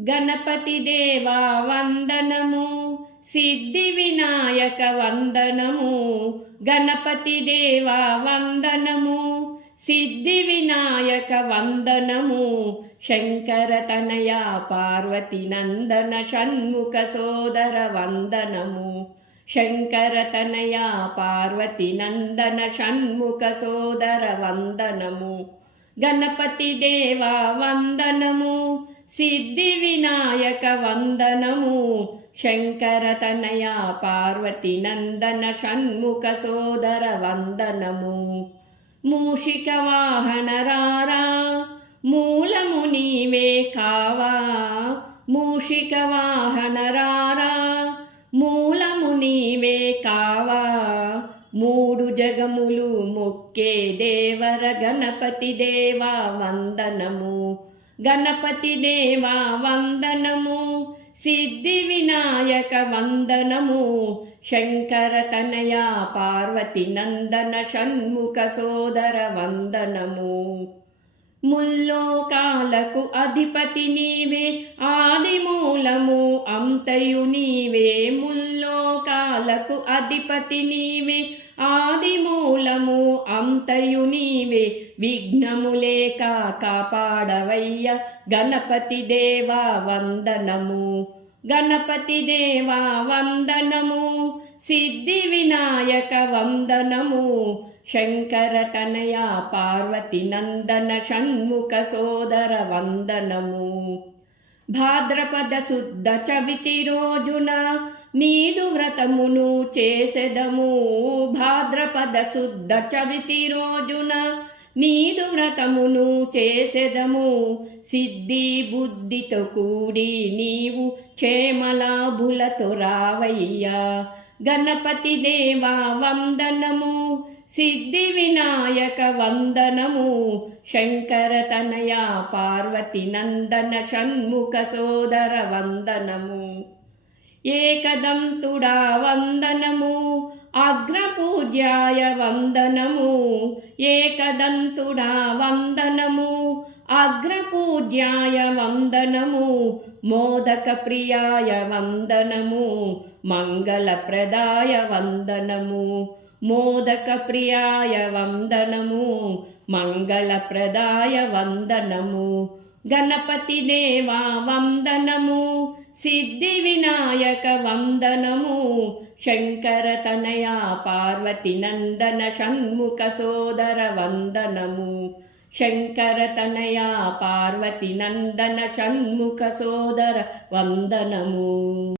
గణపతి దేవా వందనము, సిద్ధి వినాయక వందనము. గణపతి దేవా వందనము, సిద్ధి వినాయక వందనము. శంకర తనయ పార్వతి నందన షణ్ముఖ సోదర వందనము. శంకర తనయ పార్వతి నందన షణ్ముఖ సోదర వందనము. గణపతి దేవా వందనము, సిద్ధి వినాయక వందనము. శంకర తనయ పార్వతి నందన షణ్ముఖ సోదర వందనము. మూషిక వాహన రారా, మూలము నీవే కావా. మూషిక వాహన రారా, మూలము నీవే కావా. మూడు జగములు మొక్కే దేవర గణపతి దేవా వందనము. గణపతి దేవా వందనము, సిద్ధి వినాయక వందనము. శంకర తనయ పార్వతి నందన షణ్ముఖ సోదర వందనము. ముల్లోకాలకు అధిపతి నీవే, ఆది మూలము అంతయు నీవే. ముల్లోకాలకు అధిపతి నీవే, ఆది మూలము అంతయు నీవే. విఘ్నములేక కాపాడవయ్య గణపతి దేవా వందనము. గణపతి దేవా వందనము, సిద్ధి వినాయక వందనము. శంకర తనయ పార్వతి నందన షణ్ముఖ సోదర వందనము. భాద్రపద శుద్ధ చవితి రోజున నీదు వ్రతమును చేసెదము. భాద్రపద శుద్ధ చవితి రోజున నీదు వ్రతమును చేసెదము. సిద్ధి బుద్ధితో కూడి నీవు క్షేమలాభులతో రావయ్యా. గణపతి దేవా వందనము, సిద్ధి వినాయక వందనము. శంకర తనయ పార్వతి నందన షణ్ముఖ సోదర వందనము. ఏకదంతుడా వందనము, అగ్రపూజ్యాయ వందనము. ఏకదంతుడా వందనము, అగ్రపూజ్యాయ వందనము. మోదక ప్రియాయ వందనము, మంగళప్రదాయ వందనము. మోదక ప్రియాయ వందనము, మంగళప్రదాయ వందనము. గణపతి దేవా వందనము, సిద్ధి వినాయక వందనము. శంకర తనయ పార్వతి నందన షణ్ముఖ సోదర వందనము. శంకర తనయ పార్వతి నందన షణ్ముఖ సోదర వందనము.